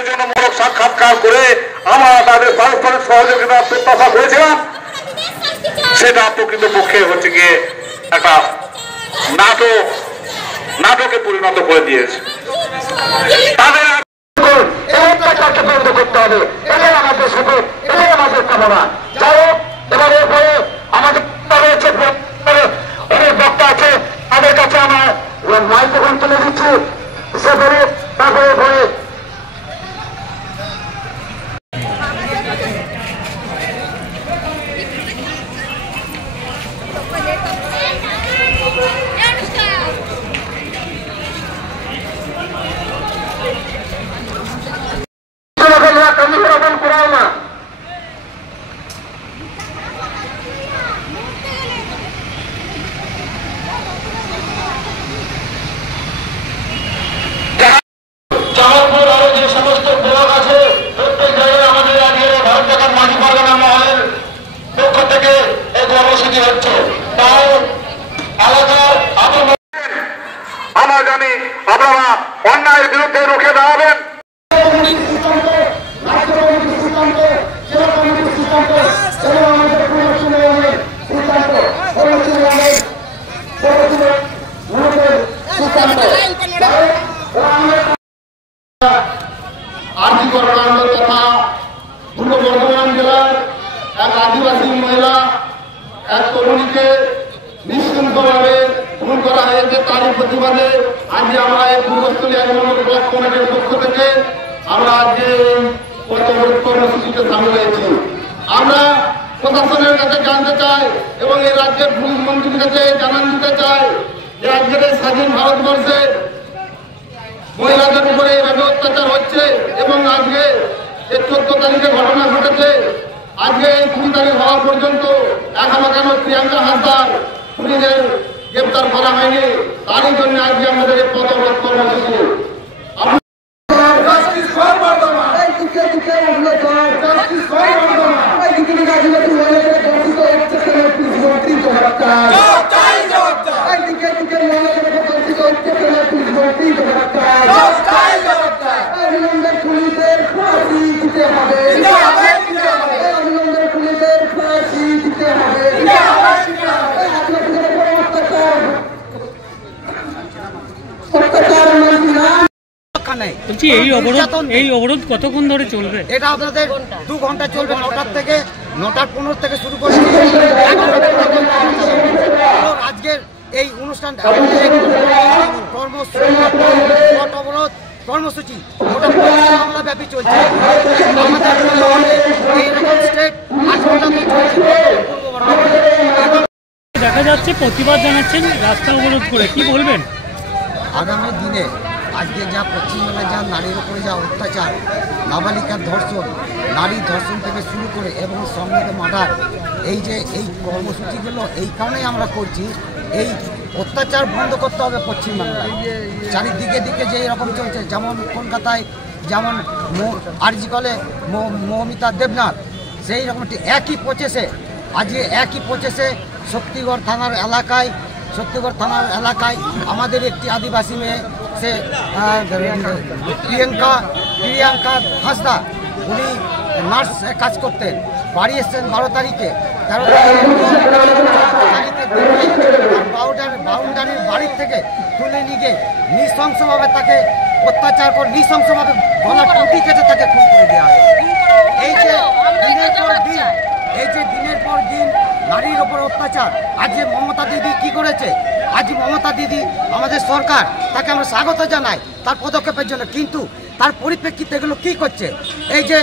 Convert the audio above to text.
সৌজন্যমূলক সাক্ষাৎকার করে আমরা তাদের পারস্পরিক সহযোগিতার প্রত্যাশা করেছিলাম, সেটা প্রকৃতপক্ষে হচ্ছে গিয়ে একটা নাটকে পরিণত করে দিয়েছে। তাদের বন্ধ করতে হবে, এটাই আমাদের শপথ, এটাই আমাদের কামনা। যাই হোক, এবার এরপরে আমাদের অনেক বক্তা আছে, তাদের কাছে আমার মাইক্রোফোন তুলে দিচ্ছি। তারপরে পরে আমরা জানি আপনারা অন্যায়ের বিরুদ্ধে রুখে দাঁড়াবেন। আর্থিকর কাণ্ড তথা পূর্ব বর্ধমান জেলার এক আদিবাসী মহিলা এক তরুণীকে নিঃশঙ্কভাবে খুন করা হয়েছে, তারই প্রতিবাদে আজকে আমরা এই পূর্বস্থলী ১ নম্বর ব্লক কমিটির পক্ষ থেকে আমরা আজকে কর্মসূচিতে সামিল হয়েছি। আমরা প্রশাসনের কাছে জানতে চাই এবং এই রাজ্যের পুলিশ মন্ত্রীর কাছে জানান দিতে চাই যে আজকের এই স্বাধীন ভারতবর্ষে মহিলাদের উপরে এইভাবে অত্যাচার হচ্ছে এবং আজকে এই ১৪ তারিখে ঘটনা ঘটেছে। আজকে এই ২০ তারিখ হওয়া পর্যন্ত এখনো কেন প্রিয়াঙ্কা হাসদার পুলিশের গ্রেপ্তার করা হয়নি, তারই জন্য আজকে আমাদের এই পথবরোধ কর্মসূচি। এই অবরোধ কতক্ষণ ধরে চলবে? এটা আপনাদের 2 ঘন্টা চলবে। 9টার থেকে 9:15 থেকে শুরু করে আজকের এই অনুষ্ঠান অবরোধ কর্মসূচি গোটা বাংলাব্যাপী চলছে। দেখা যাচ্ছে প্রতিবাদ জানাচ্ছেন রাস্তা অবরোধ করে, কি বলবেন? আগামী দিনে আজকে যা পশ্চিমবঙ্গে যা নারীর উপরে যা অত্যাচার, নাবালিকার ধর্ষণ, নারী ধর্ষণ থেকে শুরু করে এবং সঙ্গে মার্ডার, এই যে এই কর্মসূচিগুলো এই কারণেই আমরা করছি, এই অত্যাচার বন্ধ করতে হবে পশ্চিমবাংলায়। চারিদিকে দিকে যে এরকম চলছে, যেমন কলকাতায় যেমন আরজিকলে মৌমিতা দেবনাথ, সেই রকম একই প্রচেসে আজকে একই প্রচেসে শক্তিগড় থানার এলাকায় আমাদের একটি আদিবাসী মেয়ে, সে প্রিয়াঙ্কা হাসদা, উনি নার্স কাজ করতেন, বাড়ি এসছেন 12 তারিখে। 13 বাউন্ডারির বাড়ির থেকে তুলে নিয়ে নৃশংসভাবে তাকে অত্যাচার করে নৃশংসভাবে গলা টুটি কেটে তাকে খুন করে দেওয়া হয়। এই যে দিনের পর দিন নারীর ওপর অত্যাচার, আজকে মমতা দিদি কি করেছে? আজ মমতা দিদি আমাদের সরকার, তাকে আমরা স্বাগত জানাই তার পদক্ষেপের জন্য, কিন্তু তার পরিপ্রেক্ষিতে এগুলো কি করছে? এই যে